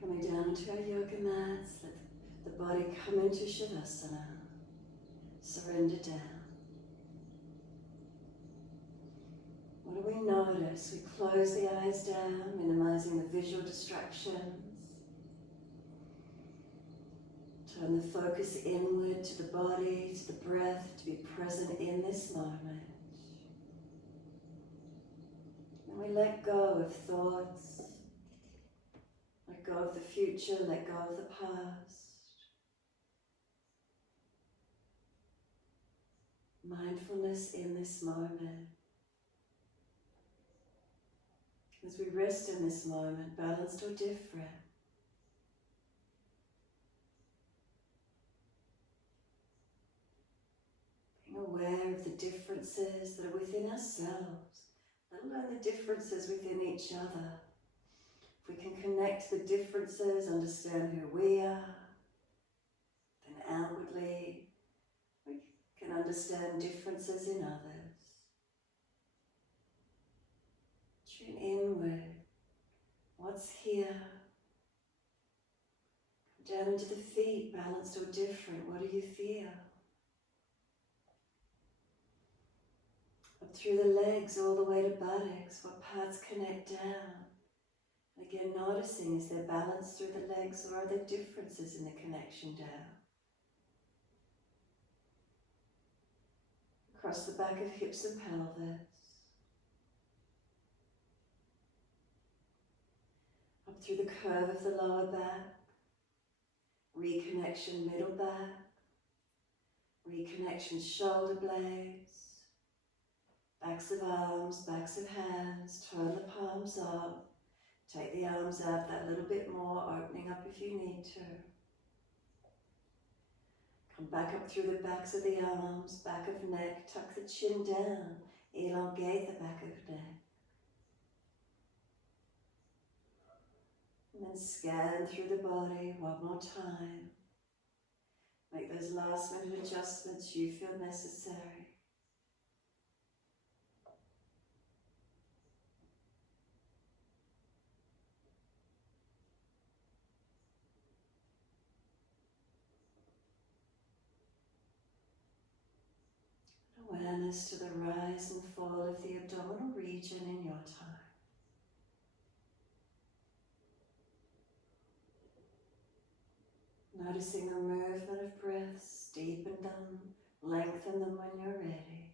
Coming down into our yoga mats, let the body come into Shavasana. Surrender down. What do we notice? We close the eyes down, minimizing the visual distractions. Turn the focus inward to the body, to the breath, to be present in this moment. And we let go of thoughts, let go of the future, let go of the past. Mindfulness in this moment. As we rest in this moment, balanced or different, being aware of the differences that are within ourselves, let alone the differences within each other. If we can connect the differences, understand who we are, then outwardly we can understand differences in others. Tune inward. What's here? Down into the feet, balanced or different. What do you feel? Up through the legs, all the way to buttocks. What parts connect down? Again, noticing, is there balance through the legs, or are there differences in the connection down? Across the back of hips and pelvis. Up through the curve of the lower back. Reconnection middle back. Reconnection shoulder blades. Backs of arms, backs of hands. Turn the palms up. Take the arms out that little bit more, opening up if you need to. Come back up through the backs of the arms, back of neck, tuck the chin down, elongate the back of neck. And then scan through the body one more time. Make those last minute adjustments you feel necessary. Awareness to the rise and fall of the abdominal region in your time. Noticing the movement of breaths, deepen them, lengthen them when you're ready.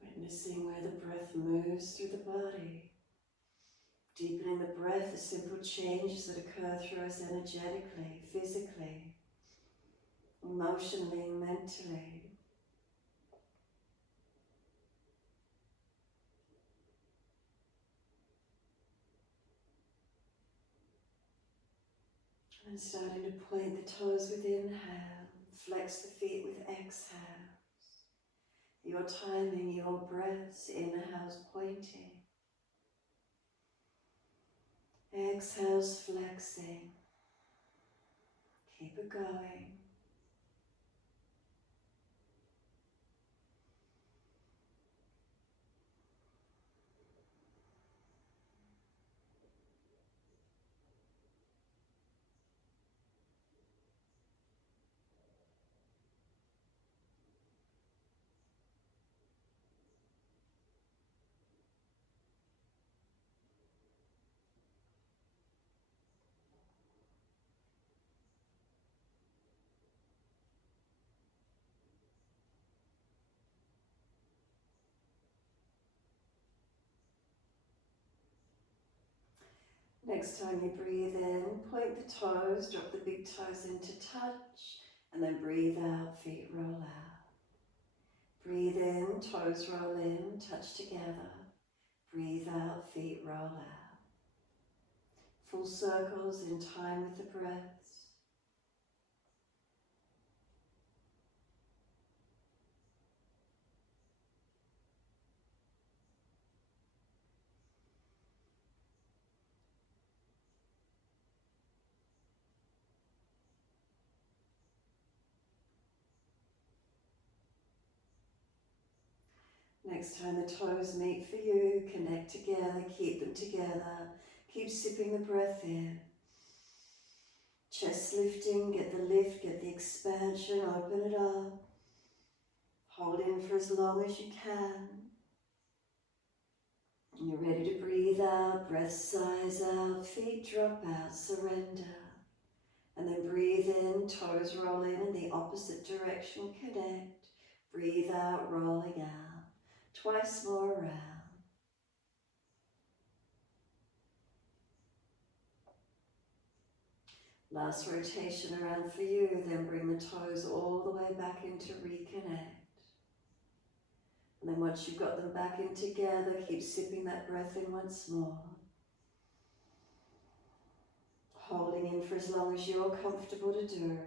Witnessing where the breath moves through the body. Deepening the breath, the simple changes that occur through us energetically, physically, emotionally, mentally. And starting to point the toes with inhale, flex the feet with exhale. Your timing, your breaths, inhales pointing. Exhales flexing. Keep it going. Next time you breathe in, point the toes, drop the big toes into touch, and then breathe out, feet roll out. Breathe in, toes roll in, touch together. Breathe out, feet roll out. Full circles in time with the breaths. Next time the toes meet for you, connect together, keep them together. Keep sipping the breath in. Chest lifting, get the lift, get the expansion, open it up. Hold in for as long as you can. And you're ready to breathe out, breath sighs out, feet drop out, surrender. And then breathe in, toes roll in the opposite direction, connect. Breathe out, rolling out. Twice more around. Last rotation around for you, then bring the toes all the way back in to reconnect. And then once you've got them back in together, keep sipping that breath in once more. Holding in for as long as you're comfortable to do.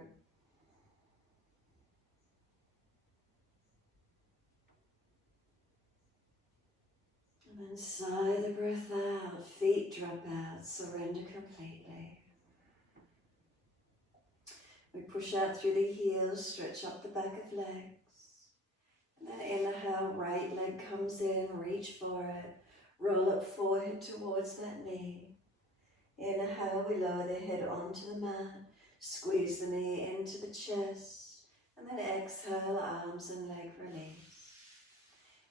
And then sigh the breath out, feet drop out, surrender completely. We push out through the heels, stretch up the back of legs. And then inhale, right leg comes in, reach for it. Roll up forehead towards that knee. Inhale, we lower the head onto the mat. Squeeze the knee into the chest. And then exhale, arms and leg release.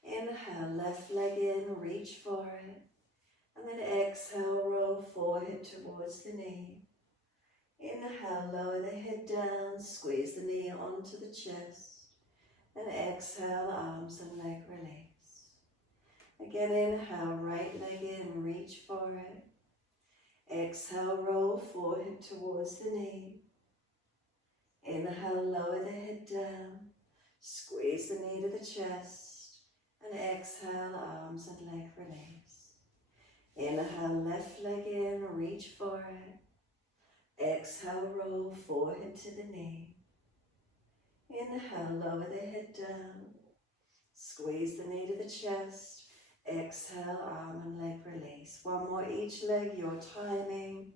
Inhale, left leg in, reach for it. And then exhale, roll forehead towards the knee. Inhale, lower the head down, squeeze the knee onto the chest. And exhale, arms and leg release. Again, inhale, right leg in, reach for it. Exhale, roll forehead towards the knee. Inhale, lower the head down, squeeze the knee to the chest. And exhale, arms and leg release. Inhale, left leg in, reach for it. Exhale, roll forehead to the knee. Inhale, lower the head down. Squeeze the knee to the chest. Exhale, arm and leg release. One more each leg, your timing.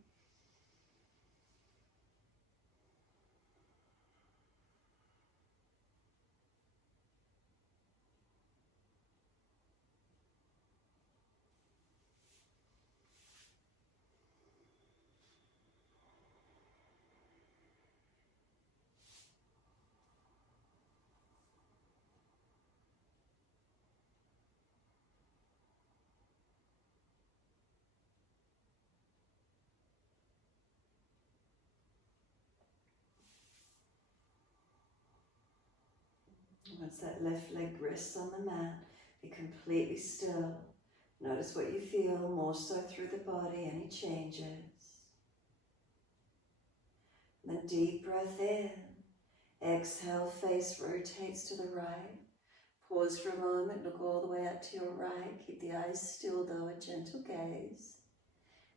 Once that left leg rests on the mat, be completely still. Notice what you feel, more so through the body, any changes. And then deep breath in. Exhale, face rotates to the right. Pause for a moment, look all the way up to your right. Keep the eyes still though, a gentle gaze.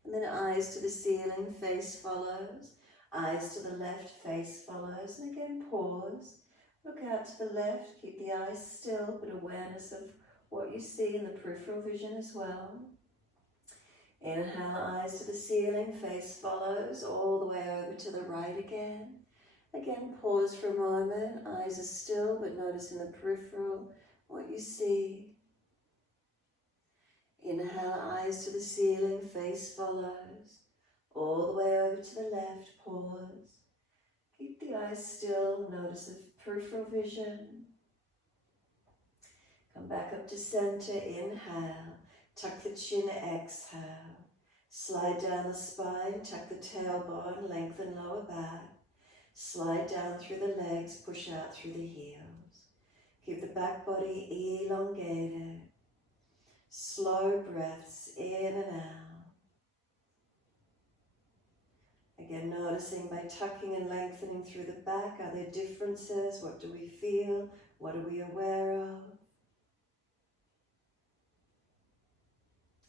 And then eyes to the ceiling, face follows. Eyes to the left, face follows. And again, pause. Look out to the left, keep the eyes still, but awareness of what you see in the peripheral vision as well. Inhale, eyes to the ceiling, face follows, all the way over to the right again. Again, pause for a moment, eyes are still, but notice in the peripheral what you see. Inhale, eyes to the ceiling, face follows, all the way over to the left, pause. Keep the eyes still, notice the peripheral vision. Come back up to center, inhale, tuck the chin, exhale. Slide down the spine, tuck the tailbone, lengthen lower back. Slide down through the legs, push out through the heels. Keep the back body elongated. Slow breaths in and out. noticing by tucking and lengthening through the back. Are there differences? What do we feel? What are we aware of?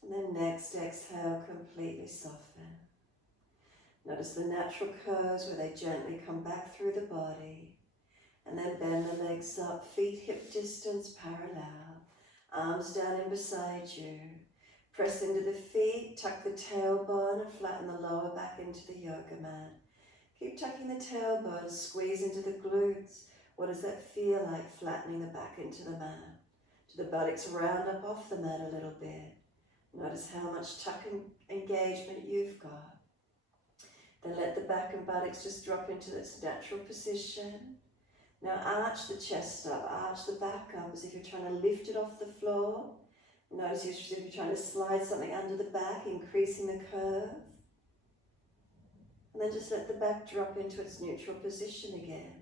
And then next exhale, completely soften. Notice the natural curves where they gently come back through the body. And then bend the legs up, feet hip distance parallel. Arms down in beside you. Press into the feet, tuck the tailbone and flatten the lower back into the yoga mat. Keep tucking the tailbone, squeeze into the glutes. What does that feel like, flattening the back into the mat? Do the buttocks round up off the mat a little bit? Notice how much tuck and engagement you've got. Then let the back and buttocks just drop into its natural position. Now arch the chest up, arch the back up as if you're trying to lift it off the floor. Notice as if you're trying to slide something under the back, increasing the curve. And then just let the back drop into its neutral position again.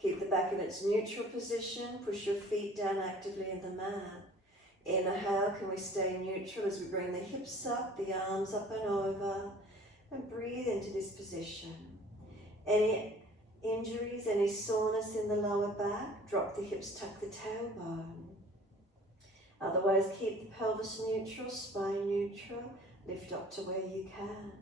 Keep the back in its neutral position, push your feet down actively in the mat. Inhale, can we stay neutral as we bring the hips up, the arms up and over, and breathe into this position. Any injuries, any soreness in the lower back, drop the hips, tuck the tailbone. Otherwise, keep the pelvis neutral, spine neutral, lift up to where you can.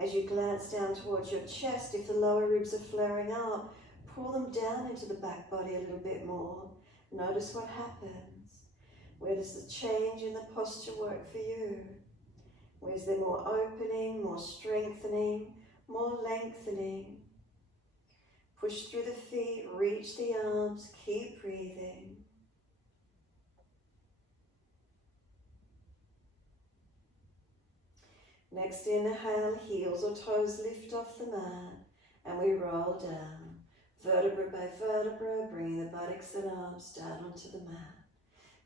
As you glance down towards your chest, if the lower ribs are flaring up, pull them down into the back body a little bit more. Notice what happens. Where does the change in the posture work for you? Where's there more opening, more strengthening, more lengthening? Push through the feet, reach the arms, keep breathing. Next inhale, heels or toes lift off the mat and we roll down. Vertebra by vertebra, bringing the buttocks and arms down onto the mat.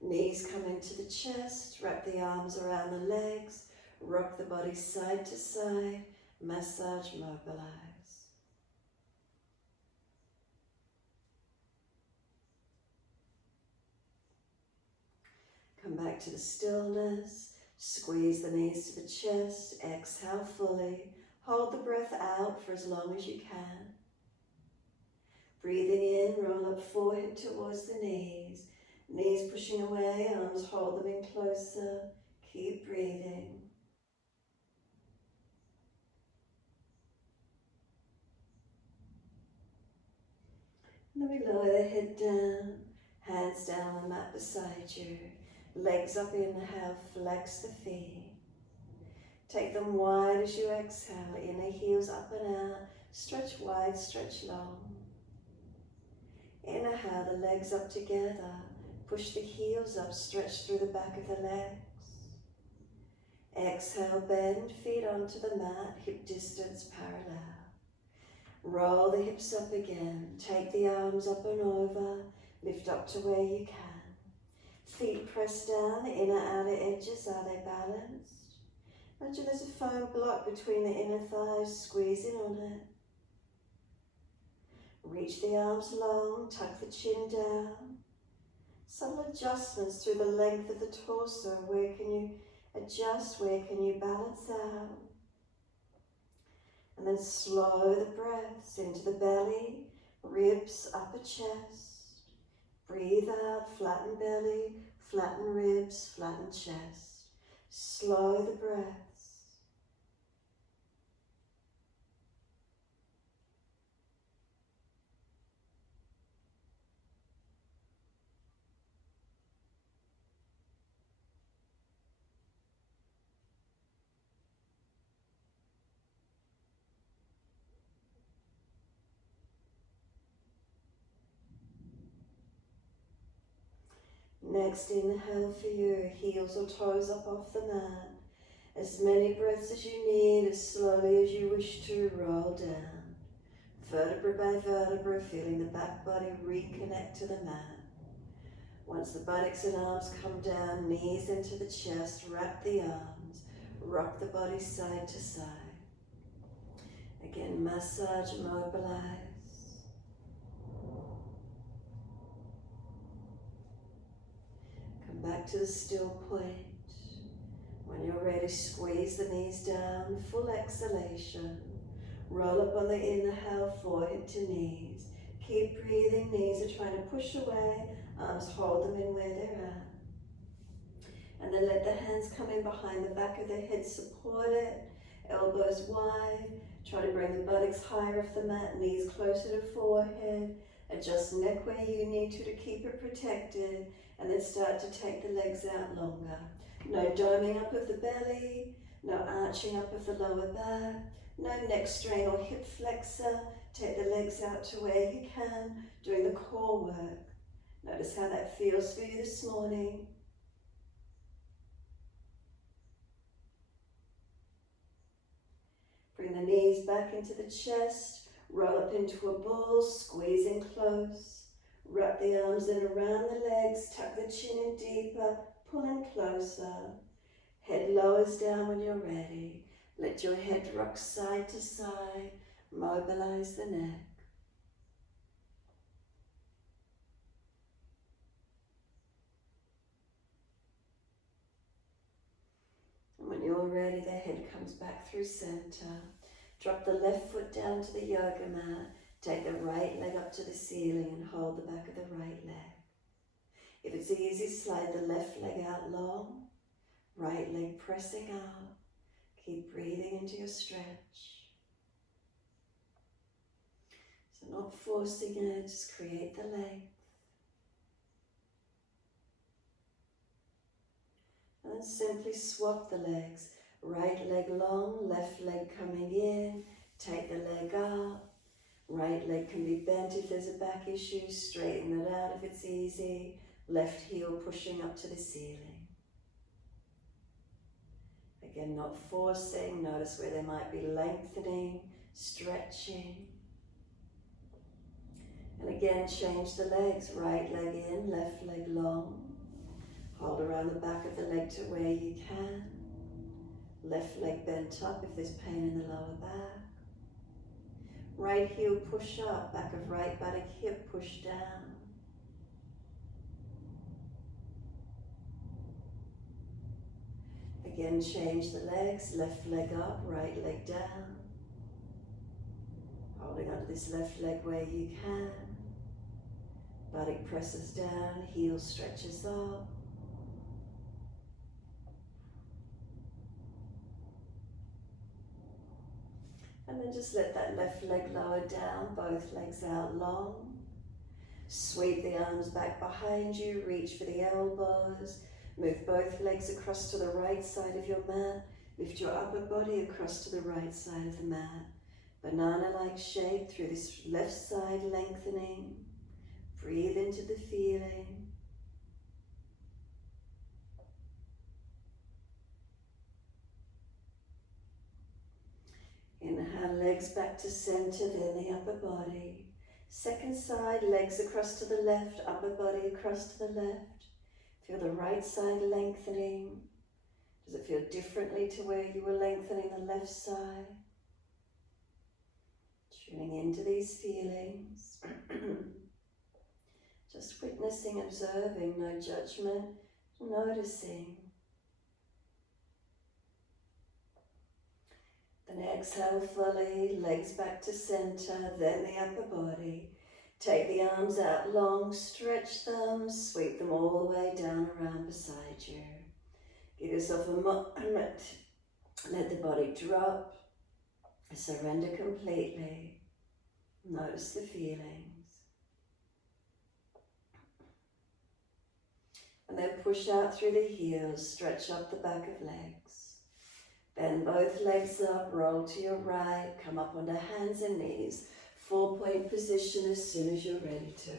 Knees come into the chest, wrap the arms around the legs, rock the body side to side, massage, mobilize. Come back to the stillness. Squeeze the knees to the chest, exhale fully. Hold the breath out for as long as you can. Breathing in, roll up forehead towards the knees. Knees pushing away, arms hold them in closer. Keep breathing. And then we lower the head down, hands down on the mat beside you. Legs up, inhale, flex the feet. Take them wide as you exhale, inner heels up and out, stretch wide, stretch long. Inhale, the legs up together, push the heels up, stretch through the back of the legs. Exhale, bend feet onto the mat, hip distance parallel. Roll the hips up again, take the arms up and over, lift up to where you can. Feet press down, inner outer edges, are they balanced? Imagine there's a foam block between the inner thighs, squeeze in on it. Reach the arms long, tuck the chin down. Subtle adjustments through the length of the torso. Where can you adjust? Where can you balance out? And then slow the breaths into the belly, ribs, upper chest. Breathe out, flatten belly, flatten ribs, flatten chest. Slow the breaths. Next inhale for you, heels or toes up off the mat. As many breaths as you need, as slowly as you wish to, roll down. Vertebra by vertebra, feeling the back body reconnect to the mat. Once the buttocks and arms come down, knees into the chest, wrap the arms, rock the body side to side. Again, massage, mobilize. Back to the still point. When you're ready, squeeze the knees down, full exhalation. Roll up on the inhale, forehead to knees. Keep breathing, knees are trying to push away, arms hold them in where they're at. And then let the hands come in behind the back of the head, support it, elbows wide. Try to bring the buttocks higher off the mat, knees closer to forehead. Adjust neck where you need to keep it protected, and then start to take the legs out longer. No doming up of the belly, no arching up of the lower back, no neck strain or hip flexor. Take the legs out to where you can, doing the core work. Notice how that feels for you this morning. Bring the knees back into the chest, roll up into a ball, squeeze in close. Wrap the arms in around the legs, tuck the chin in deeper, pull in closer. Head lowers down when you're ready. Let your head rock side to side, mobilize the neck. And when you're ready, the head comes back through center. Drop the left foot down to the yoga mat. Take the right leg up to the ceiling and hold the back of the right leg. If it's easy, slide the left leg out long, right leg pressing out. Keep breathing into your stretch. So not forcing it, just create the length. And then simply swap the legs. Right leg long, left leg coming in. Take the leg up. Right leg can be bent if there's a back issue. Straighten it out if it's easy. Left heel pushing up to the ceiling. Again, not forcing. Notice where there might be lengthening, stretching. And again, change the legs. Right leg in, left leg long. Hold around the back of the leg to where you can. Left leg bent up if there's pain in the lower back. Right heel push up, back of right buttock hip push down. Again, change the legs, left leg up, right leg down. Holding onto this left leg where you can. Buttock presses down, heel stretches up. And then just let that left leg lower down, both legs out long. Sweep the arms back behind you, reach for the elbows. Move both legs across to the right side of your mat. Lift your upper body across to the right side of the mat. Banana-like shape through this left side lengthening. Breathe into the feeling. Inhale, legs back to center, then the upper body. Second side, legs across to the left, upper body across to the left. Feel the right side lengthening. Does it feel differently to where you were lengthening the left side? Tuning into these feelings. Just witnessing, observing, no judgment, noticing. Then exhale fully, legs back to center, then the upper body. Take the arms out long, stretch them, sweep them all the way down around beside you. Give yourself a moment, let the body drop, surrender completely. Notice the feelings. And then push out through the heels, stretch up the back of legs. Bend both legs up, roll to your right, come up onto hands and knees. 4-point position as soon as you're ready to.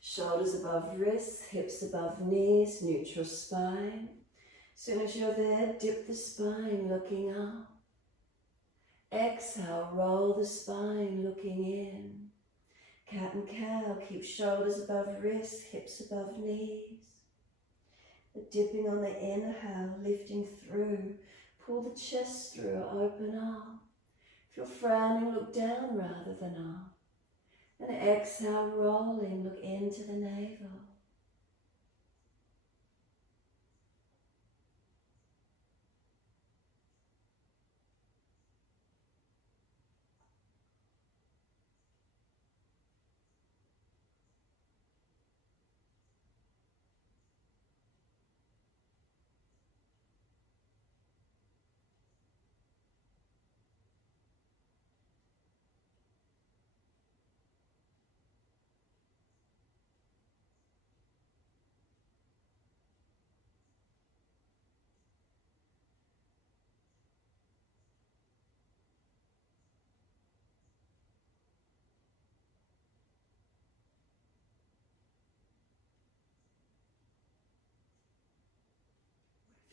Shoulders above wrists, hips above knees, neutral spine. As soon as you're there, dip the spine, looking up. Exhale, roll the spine, looking in. Cat and cow, keep shoulders above wrists, hips above knees. The dipping on the inhale, lifting through. Pull the chest through, open up. If you're frowning, look down rather than up. And exhale, rolling, look into the navel.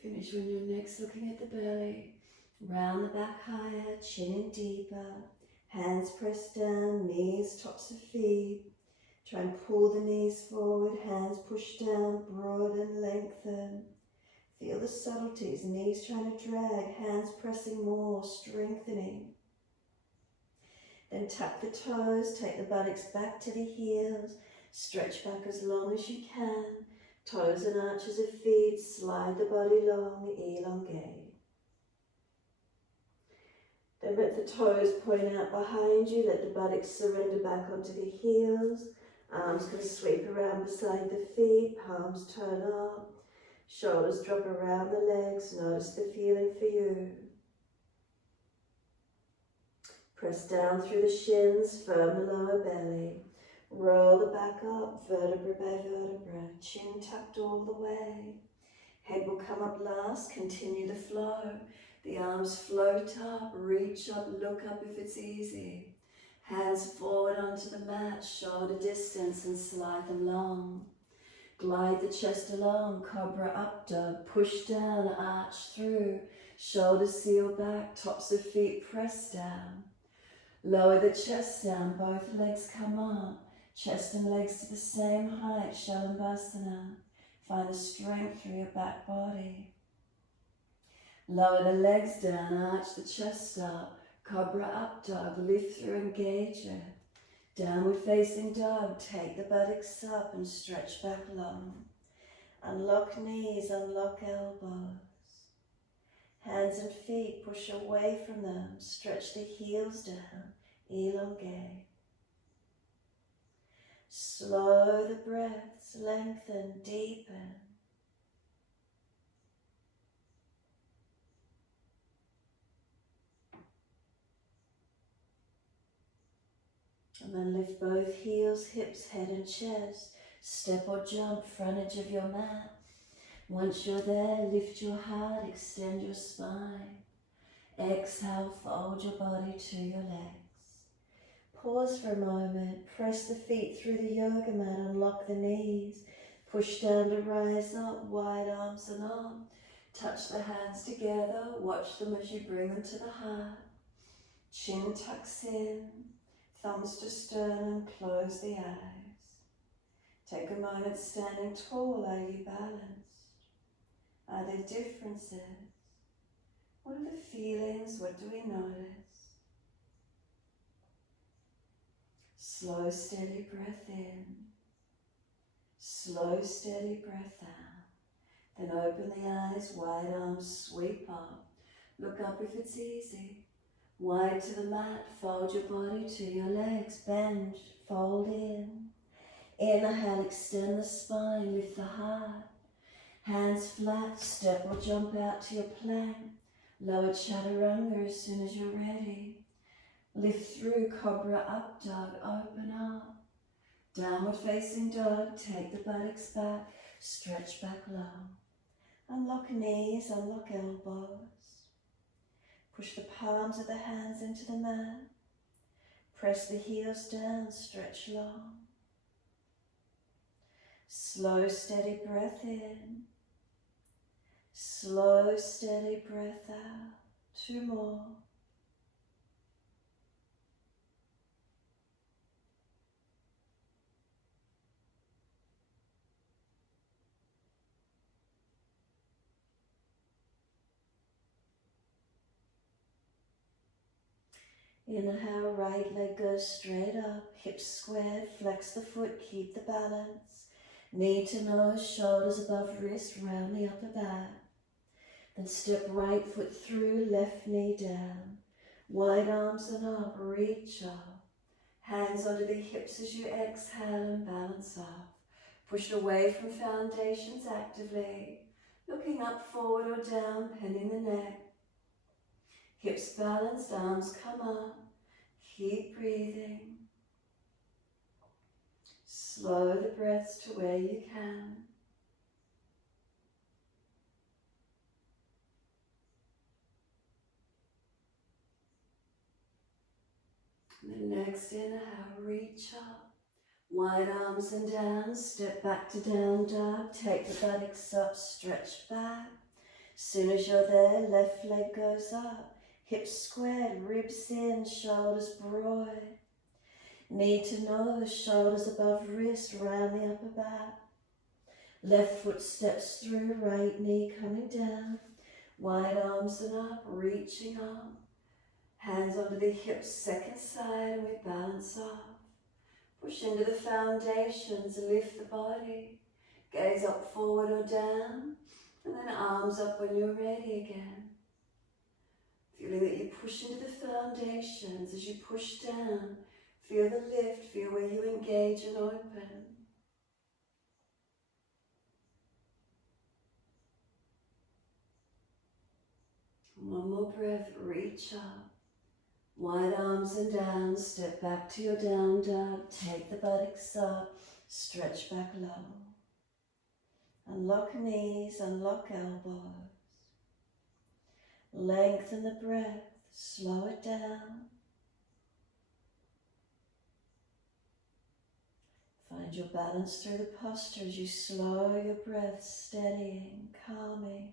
Finish when your neck's looking at the belly. Round the back higher, chin in deeper. Hands pressed down, knees, tops of feet. Try and pull the knees forward, hands push down, broaden, lengthen. Feel the subtleties, knees trying to drag, hands pressing more, strengthening. Then tuck the toes, take the buttocks back to the heels, stretch back as long as you can. Toes and arches of feet, slide the body long, elongate. Then let the toes point out behind you, let the buttocks surrender back onto the heels. Arms can sweep around beside the feet, palms turn up. Shoulders drop around the legs, notice the feeling for you. Press down through the shins, firm the lower belly. Roll the back up, vertebra by vertebra, chin tucked all the way. Head will come up last, continue the flow. The arms float up, reach up, look up if it's easy. Hands forward onto the mat, shoulder distance and slide them long. Glide the chest along, cobra up dog, push down, arch through. Shoulders seal back, tops of feet press down. Lower the chest down, both legs come up. Chest and legs to the same height, Shalabhasana. Find the strength through your back body. Lower the legs down, arch the chest up. Cobra up dog, lift through, engage it. Downward facing dog, take the buttocks up and stretch back long. Unlock knees, unlock elbows. Hands and feet push away from them, stretch the heels down, elongate. Slow the breaths, lengthen, deepen. And then lift both heels, hips, head and chest. Step or jump, frontage of your mat. Once you're there, lift your heart, extend your spine. Exhale, fold your body to your legs. Pause for a moment, press the feet through the yoga mat, unlock the knees. Push down to rise up, wide arms and up. Touch the hands together, watch them as you bring them to the heart. Chin tucks in, thumbs to sternum, close the eyes. Take a moment standing tall, are you balanced? Are there differences? What are the feelings? What do we notice? Slow, steady breath in. Slow, steady breath out. Then open the eyes, wide arms, sweep up. Look up if it's easy. Wide to the mat, fold your body to your legs, bend, fold in. Inhale, extend the spine, lift the heart. Hands flat, step or jump out to your plank. Lower chaturanga as soon as you're ready. Lift through, cobra up dog, open up. Downward facing dog, take the buttocks back, stretch back low. Unlock knees, unlock elbows. Push the palms of the hands into the mat. Press the heels down, stretch long. Slow, steady breath in. Slow, steady breath out. 2 more. Inhale, right leg goes straight up, hips squared, flex the foot, keep the balance. Knee to nose, shoulders above wrist, round the upper back. Then step right foot through, left knee down. Wide arms and up, reach up. Hands under the hips as you exhale and balance up. Push away from foundations actively. Looking up, forward or down, bending the neck. Hips balanced, arms come up. Keep breathing. Slow the breaths to where you can. And the next inhale, reach up. Wide arms and down, step back to down dog. Take the buttocks up, stretch back. Soon as you're there, left leg goes up, hips squared, ribs in, shoulders broad. Knee to nose, shoulders above wrist, round the upper back. Left foot steps through, right knee coming down. Wide arms and up, reaching up. Hands onto the hips, second side, and we balance off. Push into the foundations, lift the body. Gaze up, forward or down. And then arms up when you're ready again. Feeling that you push into the foundations as you push down. Feel the lift, feel where you engage and open. One more breath, reach up. Wide arms and down, step back to your down dog. Take the buttocks up, stretch back low. Unlock knees, unlock elbows. Lengthen the breath, slow it down. Find your balance through the posture as you slow your breath, steadying, calming.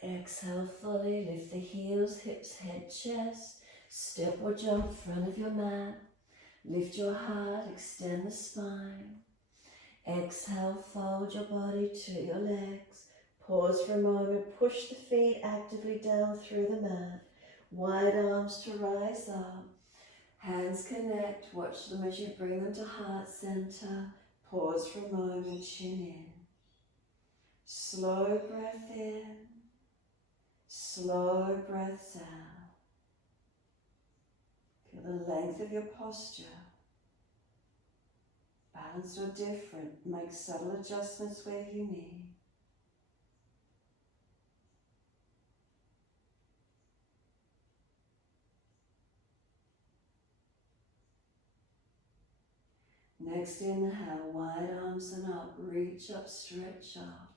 Exhale fully, lift the heels, hips, head, chest. Step or jump front of your mat. Lift your heart, extend the spine. Exhale, fold your body to your legs. Pause for a moment, push the feet actively down through the mat. Wide arms to rise up. Hands connect, watch them as you bring them to heart center. Pause for a moment, chin in. Slow breath in. Slow breaths out. Feel the length of your posture. Balanced or different, make subtle adjustments where you need. Next inhale, wide arms and up, reach up, stretch up.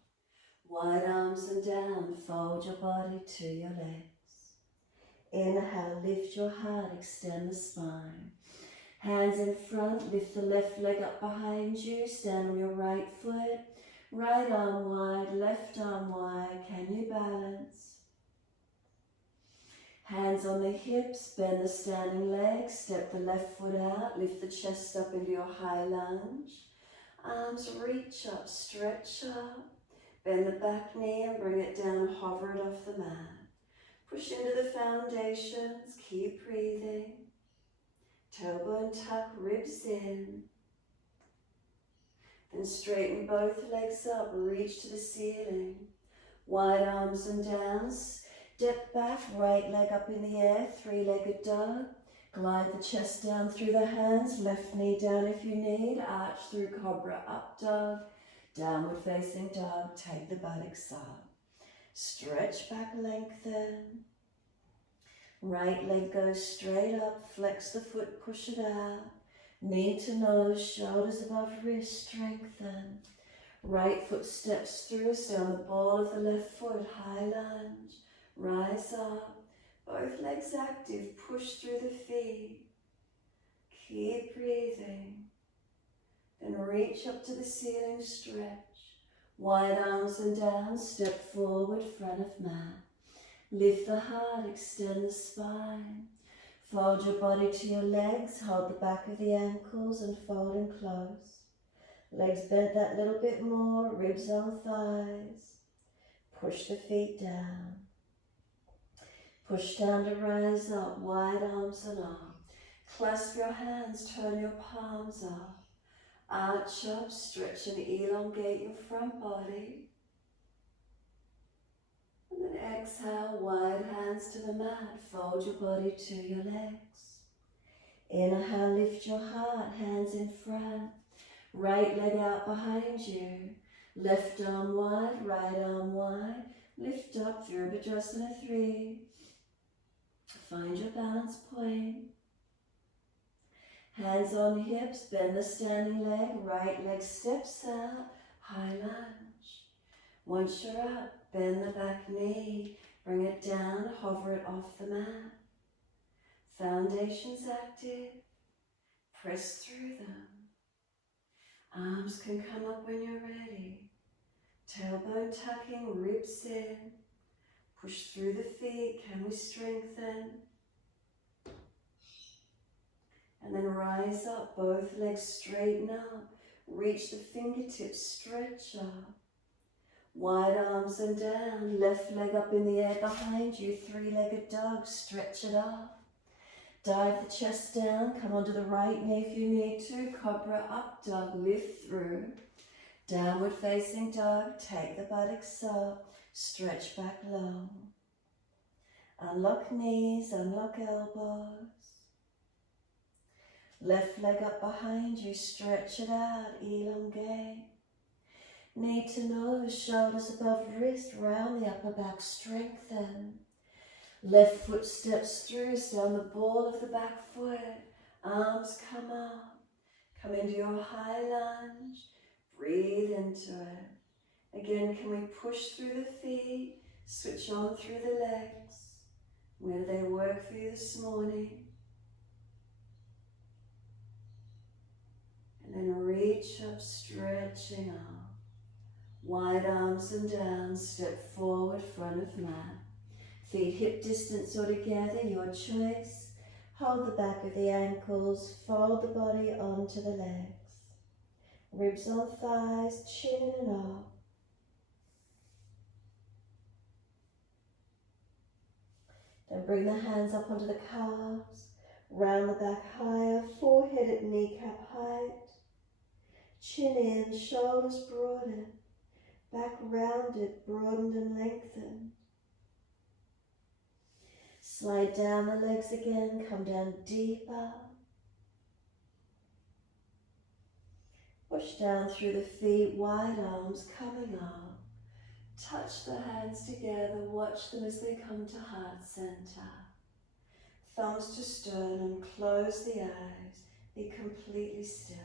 Wide arms and down, fold your body to your legs. Inhale, lift your heart, extend the spine. Hands in front, lift the left leg up behind you, stand on your right foot. Right arm wide, left arm wide, can you balance? Hands on the hips, bend the standing leg, step the left foot out, lift the chest up into your high lunge. Arms reach up, stretch up. Bend the back knee and bring it down, hover it off the mat. Push into the foundations, keep breathing. Tailbone tuck, ribs in. Then straighten both legs up, reach to the ceiling. Wide arms and down, step back, right leg up in the air, three-legged dog. Glide the chest down through the hands, left knee down if you need, arch through cobra, up dog. Downward facing dog, take the buttocks up. Stretch back, lengthen. Right leg goes straight up, flex the foot, push it out. Knee to nose, shoulders above wrist, strengthen. Right foot steps through, stay on the ball of the left foot, high lunge. Rise up, both legs active, push through the feet. Keep breathing. Then reach up to the ceiling, stretch. Wide arms and down, step forward, front of mat. Lift the heart, extend the spine. Fold your body to your legs, hold the back of the ankles and fold in close. Legs bent that little bit more, ribs on thighs. Push the feet down. Push down to rise up, wide arms and up. Clasp your hands, turn your palms up. Arch up, stretch and elongate your front body. And then exhale, wide hands to the mat, fold your body to your legs. Inhale, lift your heart, hands in front. Right leg out behind you. Left arm wide, right arm wide. Lift up, Virabhadrasana 3. Find your balance point. Hands on hips, bend the standing leg, right leg steps out, high lunge. Once you're up, bend the back knee, bring it down, hover it off the mat. Foundations active, press through them. Arms can come up when you're ready. Tailbone tucking, ribs in. Push through the feet, can we strengthen? And then rise up, both legs straighten up. Reach the fingertips, stretch up. Wide arms and down, left leg up in the air behind you, three-legged dog, stretch it up. Dive the chest down, come onto the right knee if you need to, cobra up dog, lift through. Downward facing dog, take the buttocks up, stretch back long. Unlock knees, unlock elbows. Left leg up behind you, stretch it out, elongate. Knee to nose, shoulders above wrist, round the upper back, strengthen. Left foot steps through, down the ball of the back foot. Arms come up. Come into your high lunge. Breathe into it. Again, can we push through the feet? Switch on through the legs. Where do they work for you this morning? And then reach up, stretching up. Wide arms and down, step forward, front of mat. Feet hip distance or together, your choice. Hold the back of the ankles, fold the body onto the legs. Ribs on thighs, chin and up. Then bring the hands up onto the calves, round the back higher, forehead at kneecap height. Chin in, shoulders broaden, back rounded, broadened and lengthened. Slide down the legs again, come down deeper. Push down through the feet, wide arms coming up. Touch the hands together, watch them as they come to heart center. Thumbs to sternum, close the eyes, be completely still.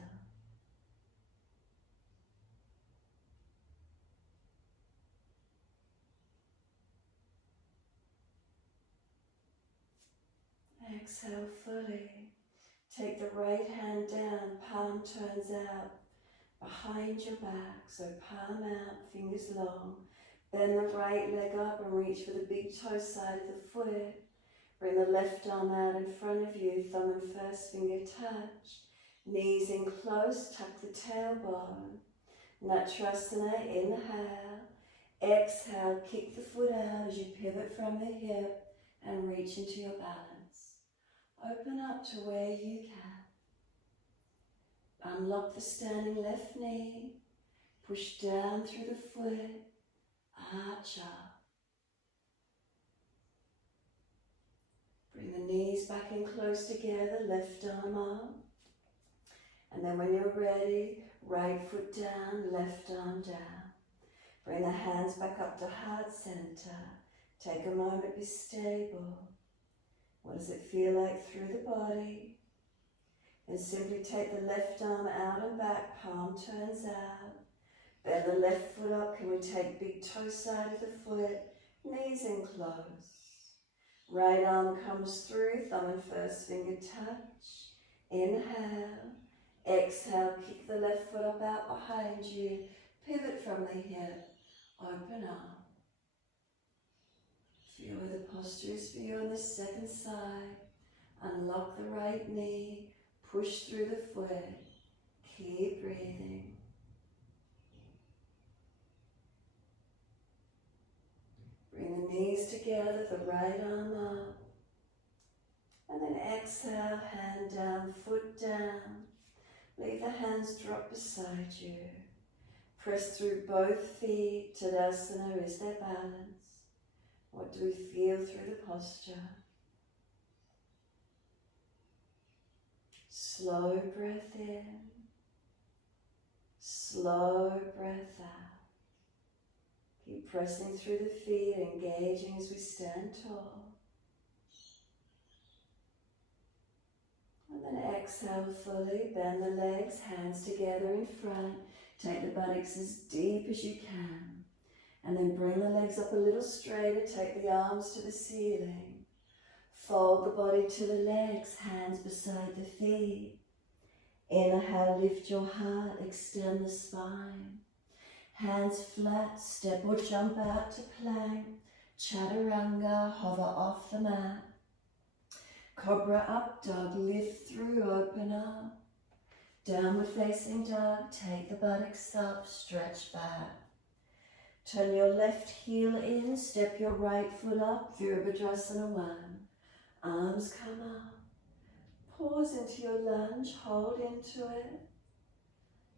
Exhale fully. Take the right hand down, palm turns out behind your back, so palm out, fingers long. Bend the right leg up and reach for the big toe side of the foot. Bring the left arm out in front of you, thumb and first finger touch. Knees in close, tuck the tailbone. Natrasana, inhale. Exhale, kick the foot out as you pivot from the hip and reach into your balance. Open up to where you can. Unlock the standing left knee. Push down through the foot. Arch up. Bring the knees back in close together, left arm up. And then when you're ready, right foot down, left arm down. Bring the hands back up to heart center. Take a moment, be stable. What does it feel like through the body? And simply take the left arm out and back, palm turns out. Bend the left foot up, can we take big toe side of the foot, knees in close. Right arm comes through, thumb and first finger touch. Inhale. Exhale, kick the left foot up out behind you. Pivot from the hip. Open up. Feel where the posture is for you on the second side. Unlock the right knee. Push through the foot. Keep breathing. Bring the knees together, the right arm up. And then exhale, hand down, foot down. Leave the hands drop beside you. Press through both feet. Tadasana is their balance. What do we feel through the posture? Slow breath in. Slow breath out. Keep pressing through the feet, engaging as we stand tall. exhale fully, bend the legs, hands together in front. Take the buttocks as deep as you can. And then bring the legs up a little straighter, take the arms to the ceiling. Fold the body to the legs, hands beside the feet. Inhale, lift your heart, extend the spine. Hands flat, step or jump out to plank. Chaturanga, hover off the mat. Cobra up dog, lift through, open up. Downward facing dog, take the buttocks up, stretch back. Turn your left heel in, step your right foot up, Virabhadrasana 1. Arms come up. Pause into your lunge, hold into it.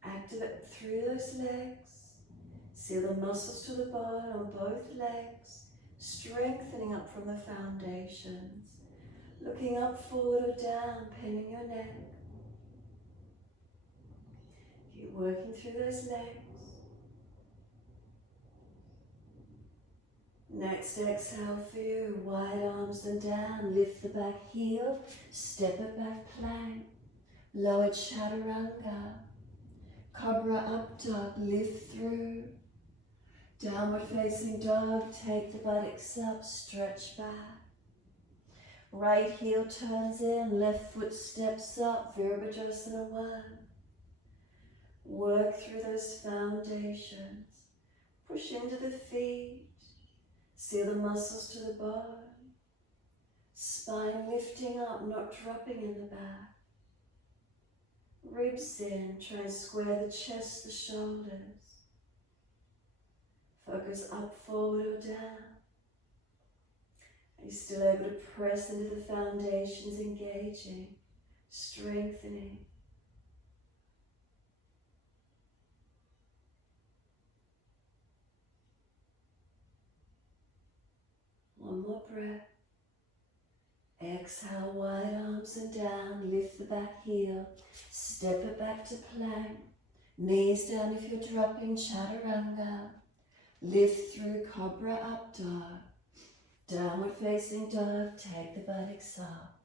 Activate through those legs. See the muscles to the bone on both legs, strengthening up from the foundations. Looking up, forward or down, pinning your neck. Keep working through those legs. Next exhale for you, wide arms and down, lift the back heel, step it back plank, lower chaturanga, cobra up dog, lift through, downward facing dog, take the buttocks up, stretch back, right heel turns in, left foot steps up, Virabhadrasana 1, work through those foundations, push into the feet. See the muscles to the bone, spine lifting up, not dropping in the back. Ribs in, try and square the chest, the shoulders. Focus up, forward or down. Are you still able to press into the foundations, engaging, strengthening? One more breath. Exhale, wide arms and down, lift the back heel, step it back to plank, knees down if you're dropping, chaturanga, lift through cobra up dog, downward facing dog, take the buttocks up.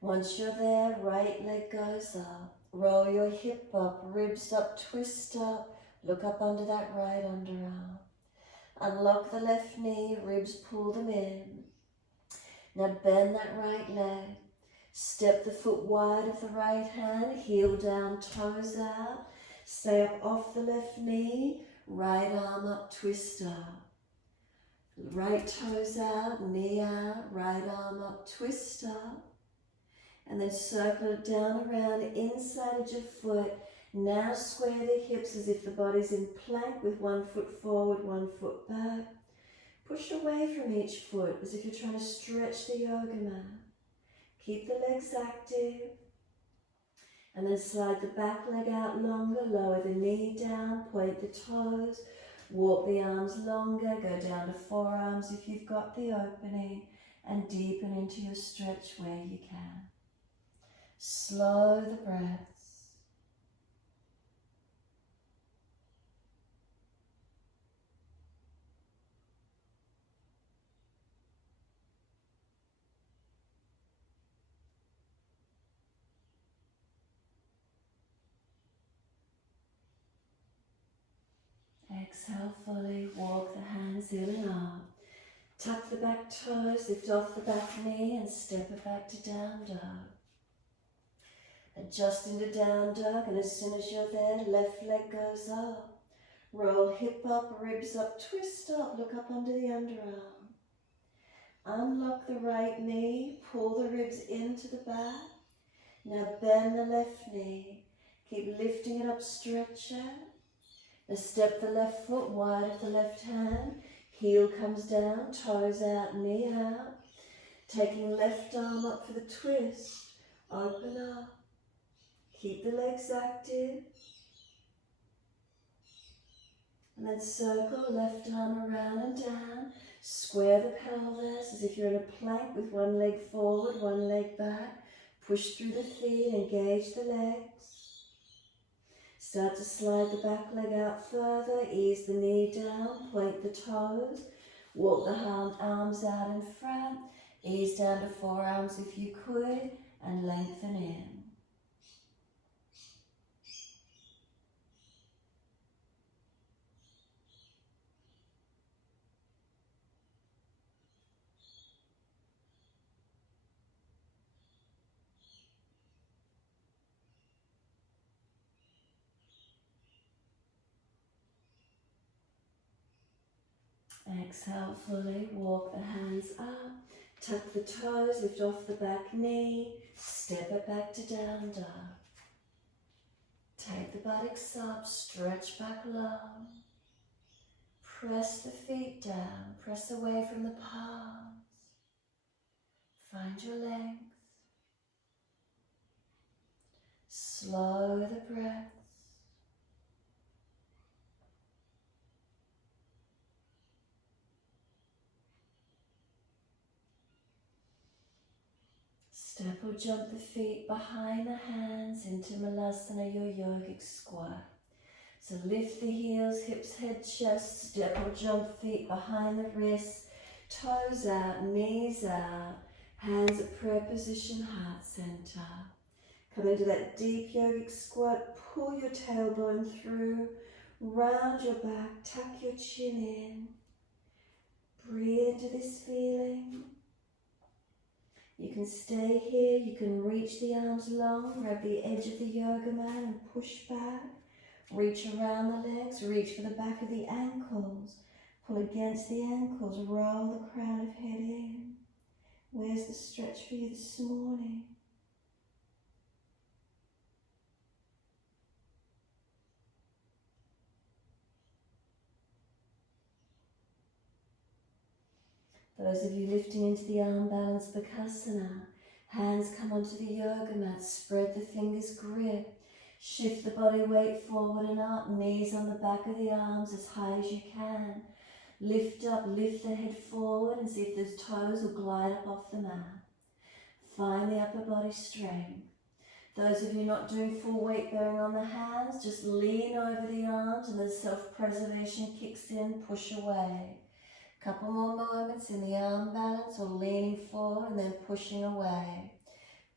Once you're there, right leg goes up, roll your hip up, ribs up, twist up, look up under that right underarm. Unlock the left knee, ribs pull them in. Now bend that right leg. Step the foot wide of the right hand, heel down, toes out. Stay up off the left knee, right arm up, twist up. Right toes out, knee out, right arm up, twist up. And then circle it down around inside of your foot. Now square the hips as if the body's in plank with one foot forward, one foot back. Push away from each foot as if you're trying to stretch the yoga mat. Keep the legs active. And then slide the back leg out longer, lower the knee down, point the toes, walk the arms longer, go down to forearms if you've got the opening, and deepen into your stretch where you can. Slow the breaths. Exhale fully, walk the hands in and up. Tuck the back toes, lift off the back knee and step it back to down dog. Adjust into down dog, and as soon as you're there, left leg goes up. Roll hip up, ribs up, twist up, look up under the underarm. Unlock the right knee, pull the ribs into the back. Now bend the left knee, keep lifting it up, stretch it. Now step the left foot wide of the left hand, heel comes down, toes out, knee out. Taking left arm up for the twist, open up. Keep the legs active. And then circle, left arm around and down. Square the pelvis as if you're in a plank with one leg forward, one leg back. Push through the feet, engage the legs. Start to slide the back leg out further, ease the knee down, point the toes, walk the arms out in front, ease down to forearms if you could, and lengthen in. Exhale fully, walk the hands up, tuck the toes, lift off the back knee, step it back to down dog. Take the buttocks up, stretch back long. Press the feet down, press away from the palms. Find your length. Slow the breaths. Step or jump the feet behind the hands into Malasana, your yogic squat. So lift the heels, hips, head, chest, step or jump feet behind the wrists, toes out, knees out, hands at prayer position, heart center. Come into that deep yogic squat, pull your tailbone through, round your back, tuck your chin in. Breathe into this feeling. You can stay here, you can reach the arms long, grab the edge of the yoga mat and push back. Reach around the legs, reach for the back of the ankles. Pull against the ankles, roll the crown of head in. Where's the stretch for you this morning? Those of you lifting into the arm balance Bakasana, hands come onto the yoga mat, spread the fingers, grip. Shift the body weight forward and up, knees on the back of the arms as high as you can. Lift up, lift the head forward and see if those toes will glide up off the mat. Find the upper body strength. Those of you not doing full weight bearing on the hands, just lean over the arms and as self-preservation kicks in, push away. Couple more moments in the arm balance or leaning forward and then pushing away.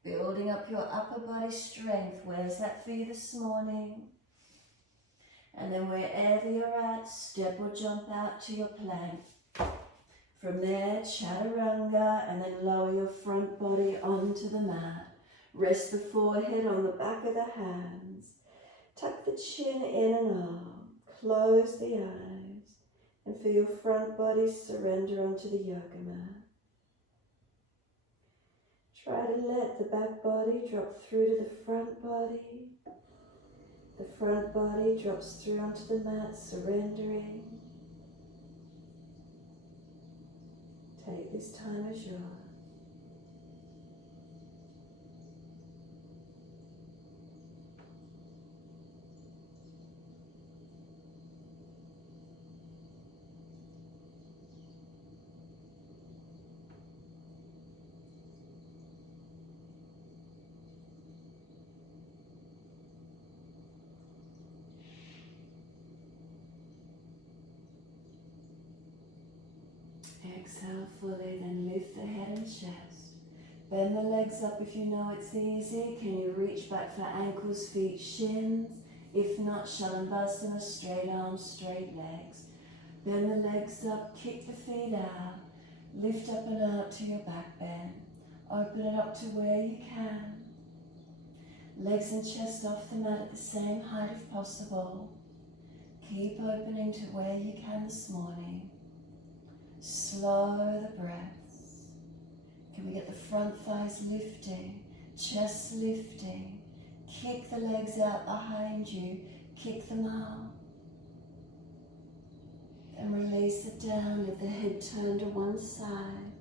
Building up your upper body strength. Where's that for you this morning? And then wherever you're at, step or jump out to your plank. From there, chaturanga, and then lower your front body onto the mat. Rest the forehead on the back of the hands. Tuck the chin in and up. Close the eyes. And for your front body, surrender onto the yoga mat. Try to let the back body drop through to the front body. The front body drops through onto the mat, surrendering. Take this time as yours. Exhale fully, then lift the head and chest. Bend the legs up if you know it's easy. Can you reach back for ankles, feet, shins? If not, Shalabhasana, straight arms, straight legs. Bend the legs up, kick the feet out. Lift up and out to your back bend. Open it up to where you can. Legs and chest off the mat at the same height if possible. Keep opening to where you can this morning. Slow the breaths. Can we get the front thighs lifting, chest lifting? Kick the legs out behind you, kick them out. Then release it down, let the head turn to one side,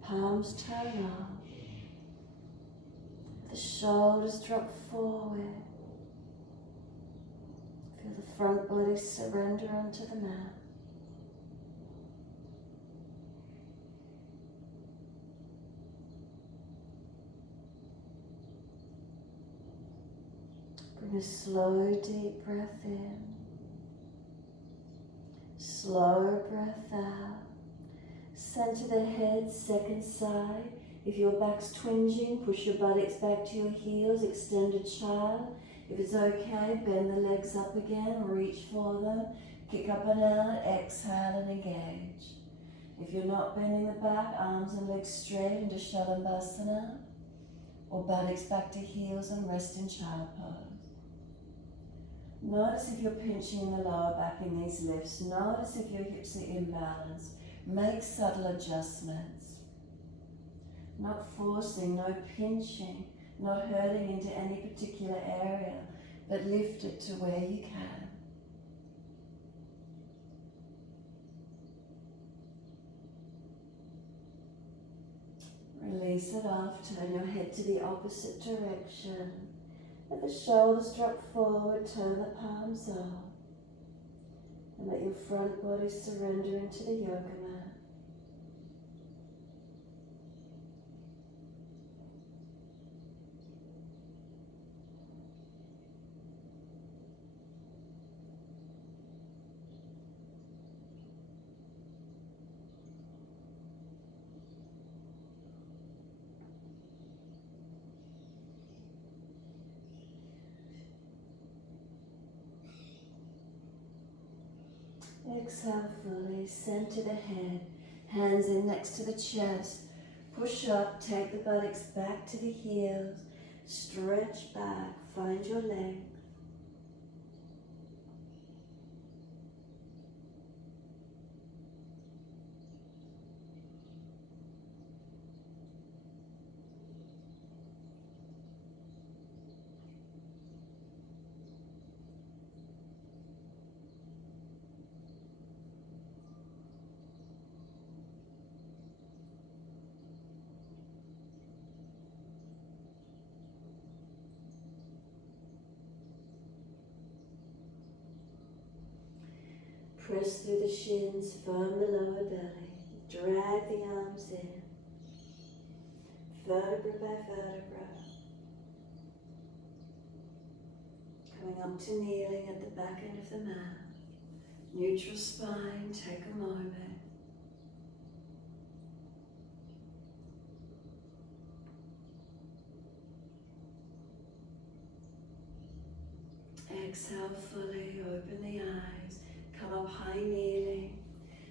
palms turn up. The shoulders drop forward. Feel the front body surrender onto the mat. Bring a slow, deep breath in. Slow breath out. Center the head, second side. If your back's twinging, push your buttocks back to your heels, extended child. If it's okay, bend the legs up again, reach for them. Kick up and out, exhale and engage. If you're not bending the back, arms and legs straight into Shalabhasana, or buttocks back to heels and rest in child pose. Notice if you're pinching in the lower back in these lifts. Notice if your hips are imbalanced. Make subtle adjustments. Not forcing, no pinching, not hurting into any particular area, but lift it to where you can. Release it off, turn your head to the opposite direction. Let the shoulders drop forward, turn the palms up. And let your front body surrender into the yoga mat. Exhale fully, center the head, hands in next to the chest. Push up, take the buttocks back to the heels, stretch back, find your length. Press through the shins, firm the lower belly, drag the arms in, vertebra by vertebra. Coming up to kneeling at the back end of the mat. Neutral spine, take a moment. Exhale fully, open the eyes. Come up high kneeling.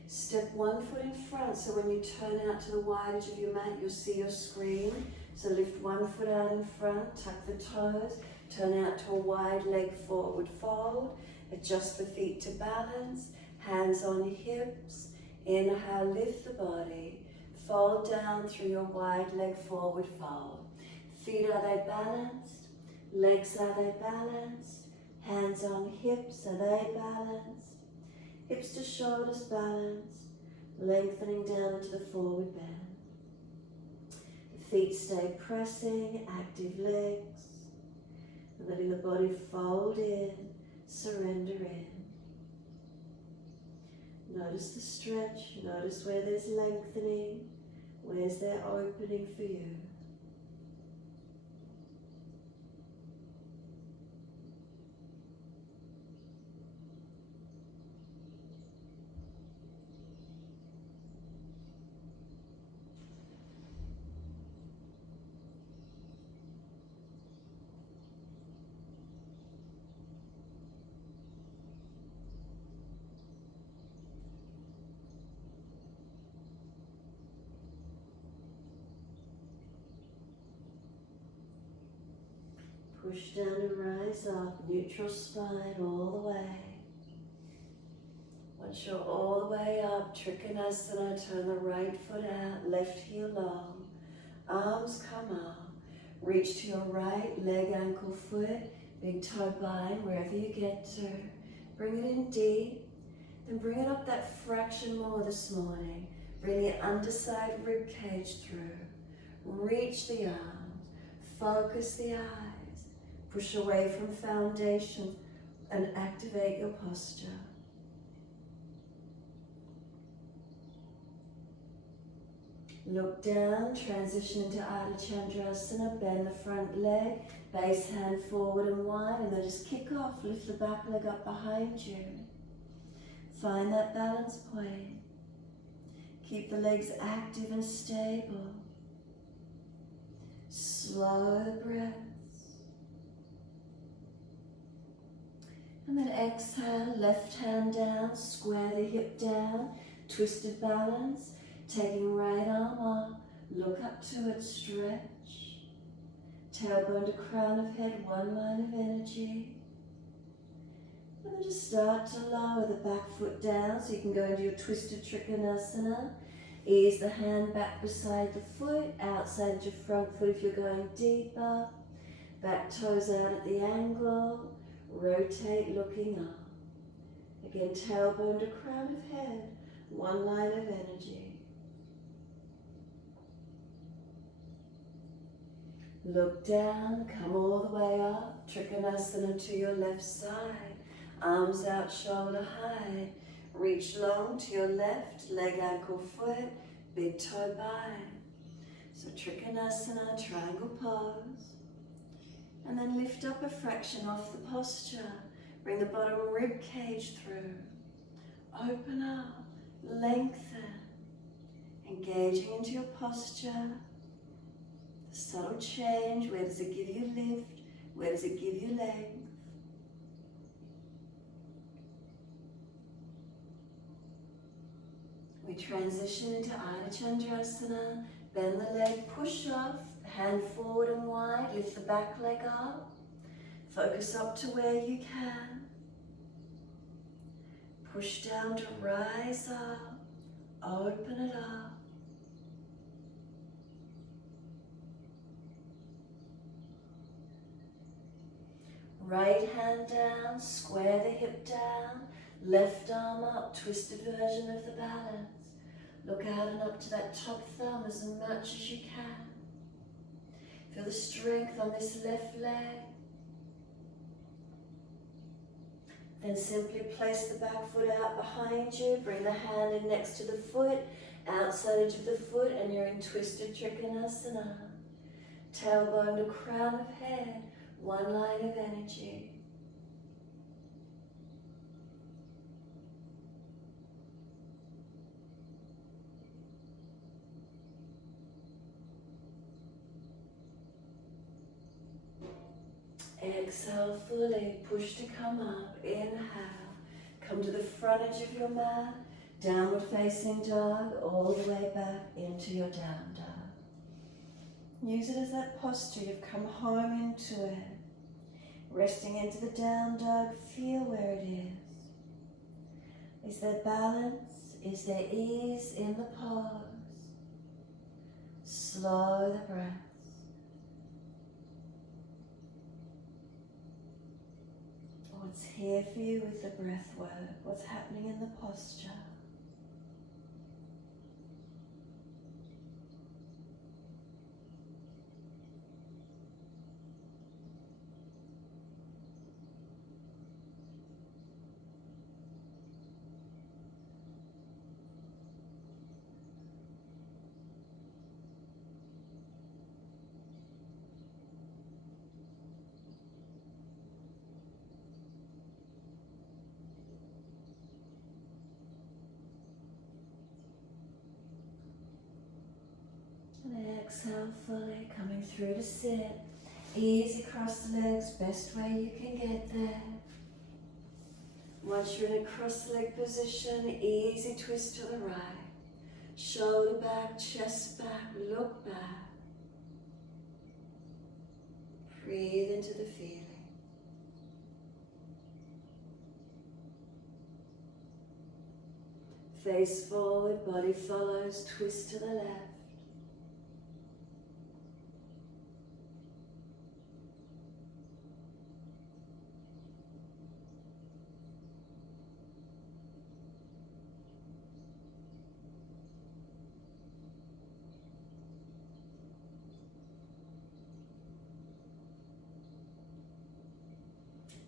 Step one foot in front, so when you turn out to the wide edge of your mat, you'll see your screen. So lift one foot out in front, tuck the toes, turn out to a wide leg forward fold. Adjust the feet to balance, hands on your hips. Inhale, lift the body. Fold down through your wide leg forward fold. Feet, are they balanced? Legs, are they balanced? Hands on hips, are they balanced? Hips to shoulders balanced, lengthening down into the forward bend. The feet stay pressing, active legs. And letting the body fold in, surrender in. Notice the stretch, notice where there's lengthening, where's there opening for you. Push down and rise up, neutral spine all the way. Once you're all the way up, Trikonasana, turn the right foot out, left heel long. Arms come up, reach to your right leg, ankle, foot, big toe bind, wherever you get to. Bring it in deep, then bring it up that fraction more this morning. Bring the underside rib cage through. Reach the arms, focus the eyes. Push away from foundation and activate your posture. Look down, transition into Ardha Chandrasana, bend the front leg, base hand forward and wide, and then just kick off, lift the back leg up behind you. Find that balance point. Keep the legs active and stable. Slow the breath. And then exhale, left hand down, square the hip down, twisted balance, taking right arm up, look up to it, stretch. Tailbone to crown of head, one line of energy. And then just start to lower the back foot down so you can go into your twisted Trikonasana. Ease the hand back beside the foot, outside your front foot if you're going deeper. Back toes out at the angle. Rotate looking up. Again, tailbone to crown of head. One line of energy. Look down, come all the way up. Trikonasana to your left side. Arms out shoulder high. Reach long to your left, leg, ankle, foot, big toe bind. So Trikonasana, triangle pose. And then lift up a fraction off the posture. Bring the bottom rib cage through. Open up, lengthen. Engaging into your posture. The subtle change, where does it give you lift? Where does it give you length? We transition into Ardha Chandrasana. Bend the leg, push off, hand forward and wide, lift the back leg up. Focus up to where you can. Push down to rise up, open it up. Right hand down, square the hip down, left arm up, twisted version of the balance. Look out and up to that top thumb as much as you can. Feel the strength on this left leg. Then simply place the back foot out behind you, bring the hand in next to the foot, outside edge of the foot, and you're in twisted Trikonasana. Tailbone to crown of head, one line of energy. Exhale fully, push to come up, inhale. Come to the front edge of your mat, downward facing dog, all the way back into your down dog. Use it as that posture, you've come home into it. Resting into the down dog, feel where it is. Is there balance? Is there ease in the pose? Slow the breath. What's here for you with the breath work? What's happening in the posture? And exhale fully, coming through to sit. Easy across the legs, best way you can get there. Once you're in a cross-leg position, easy twist to the right. Shoulder back, chest back, look back. Breathe into the feeling. Face forward, body follows, twist to the left.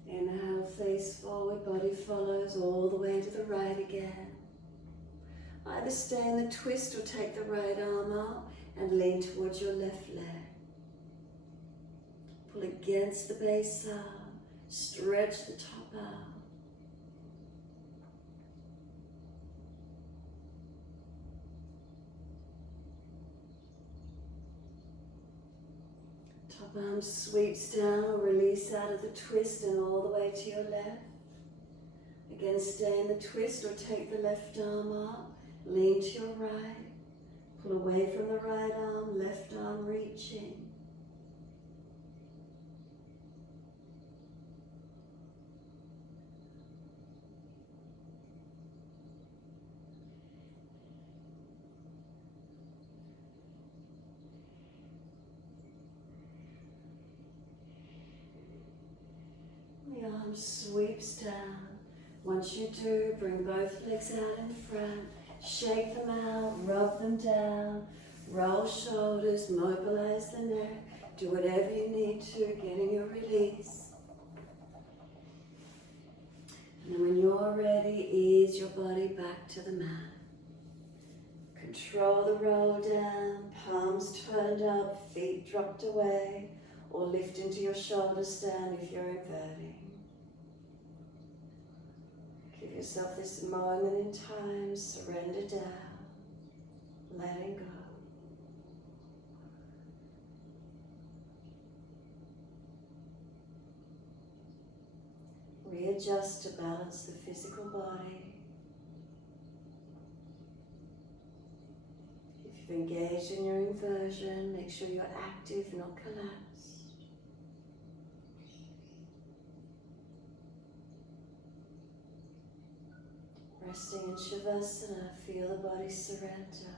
Inhale, face forward, body follows all the way to the right again. Either stay in the twist or take the right arm up and lean towards your left leg. Pull against the base arm, stretch the top arm. Top arm sweeps down or release out of the twist and all the way to your left. Again, stay in the twist or take the left arm up, lean to your right, pull away from the right arm, left arm reaching. arm sweeps down. Once you do, bring both legs out in front. Shake them out, rub them down. Roll shoulders, mobilize the neck. Do whatever you need to, getting your release. And then when you're ready, ease your body back to the mat. Control the roll down, palms turned up, feet dropped away, or lift into your shoulder stand if you're inverting. Give yourself this moment in time, surrender down, letting go. Readjust to balance the physical body. If you've engaged in your inversion, make sure you're active, not collapsed. Resting in Shavasana, feel the body surrender.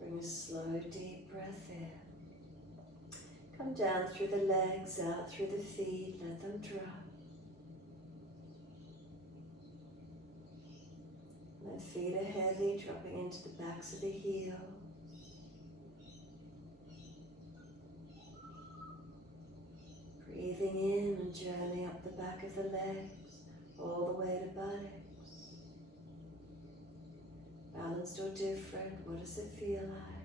Bring a slow, deep breath in. Come down through the legs, out through the feet, let them drop. My feet are heavy, dropping into the backs of the heels. Breathing in and journey up the back of the legs, all the way to buttocks. Balanced or different, what does it feel like?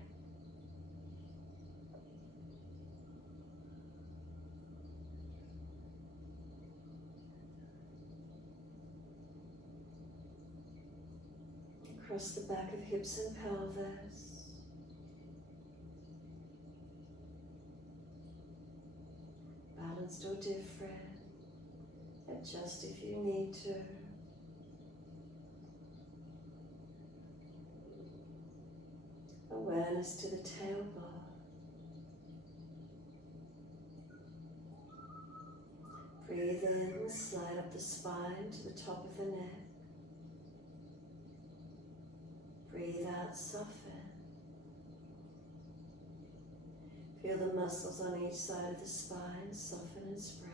Across the back of hips and pelvis. Balanced or different, adjust if you need to. Awareness to the tailbone. Breathe in, slide up the spine to the top of the neck. Breathe out, soften. Feel the muscles on each side of the spine soften and spread.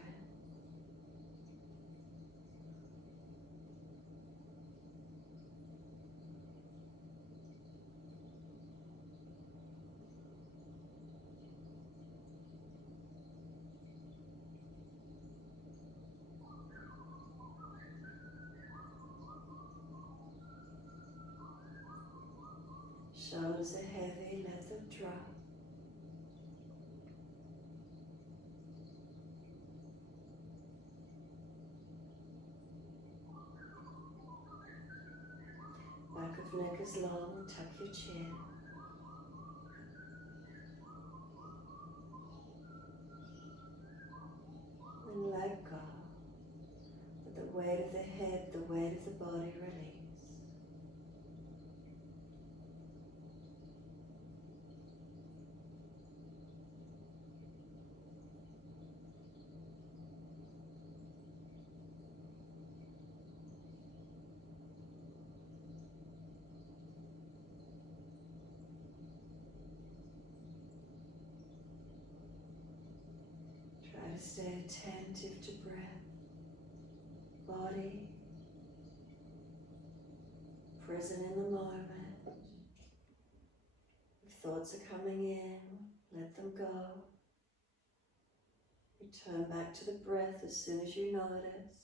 Shoulders are heavy, let them drop. Back of neck is long, tuck your chin. And let go. Let the weight of the head, the weight of the body release. Try to stay attentive to breath, body, present in the moment. If thoughts are coming in, let them go. Return back to the breath as soon as you notice.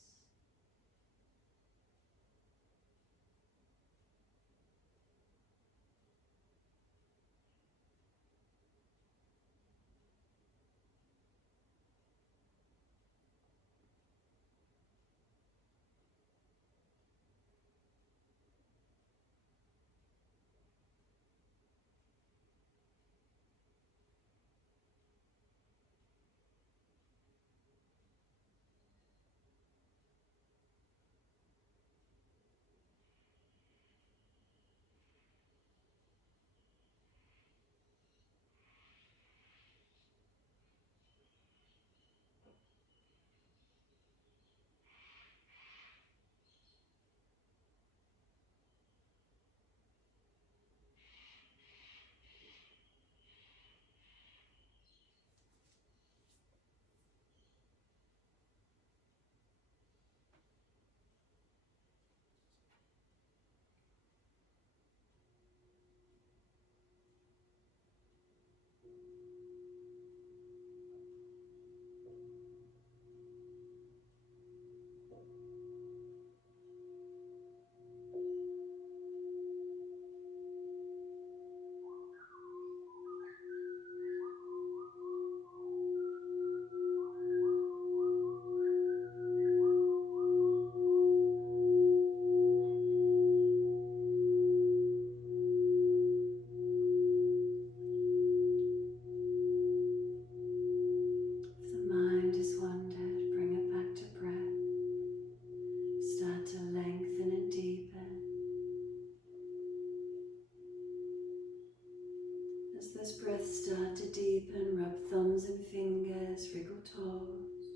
as breaths start to deepen, rub thumbs and fingers, wriggle toes.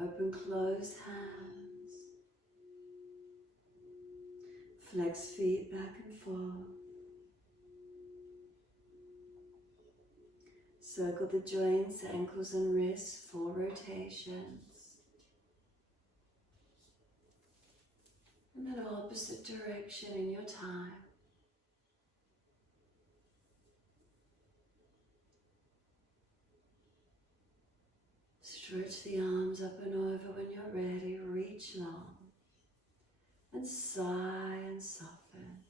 Open closed hands. Flex feet back and forth. Circle the joints, ankles and wrists, 4 rotations. And then opposite direction in your time. Stretch the arms up and over when you're ready, reach long. And sigh and soften,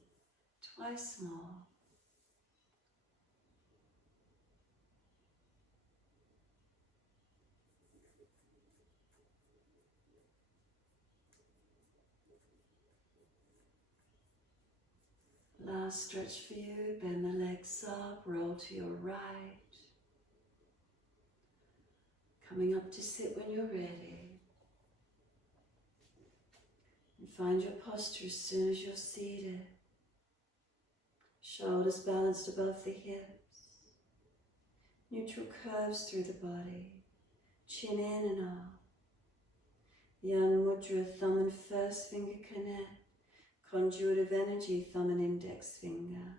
twice more. Last stretch for you, bend the legs up, roll to your right. Coming up to sit when you're ready. And find your posture as soon as you're seated. Shoulders balanced above the hips. Neutral curves through the body. Chin in and up. Jnana Mudra, thumb and first finger connect. Conduit of energy, thumb and index finger.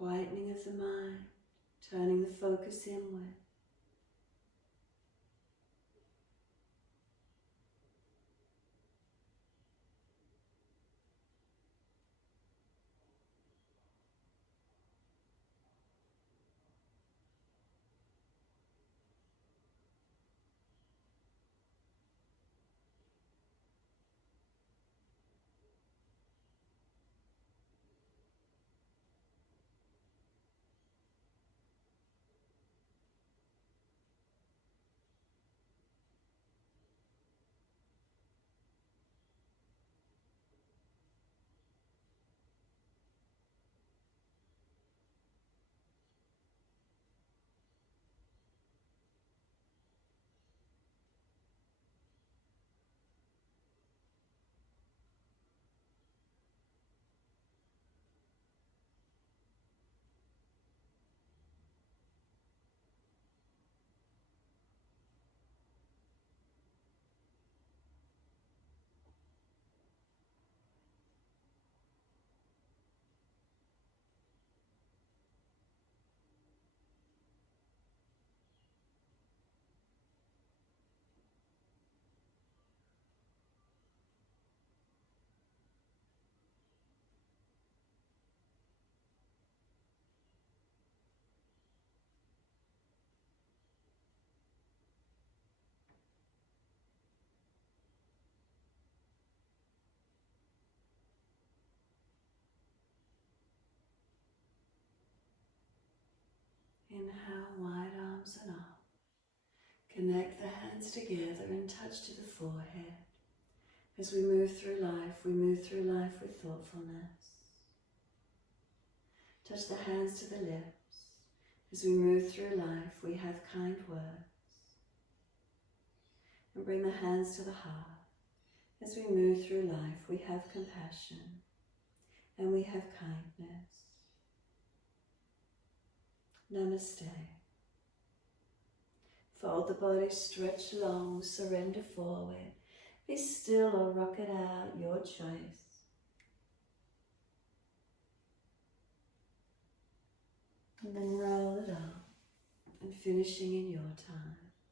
Quietening of the mind, turning the focus inward. Inhale, wide arms and up. Connect the hands together and touch to the forehead. As we move through life with thoughtfulness. Touch the hands to the lips. As we move through life, we have kind words. And bring the hands to the heart. As we move through life, we have compassion and we have kindness. Namaste. Fold the body, stretch long, surrender forward. Be still or rock it out, your choice. And then roll it up and finishing in your time.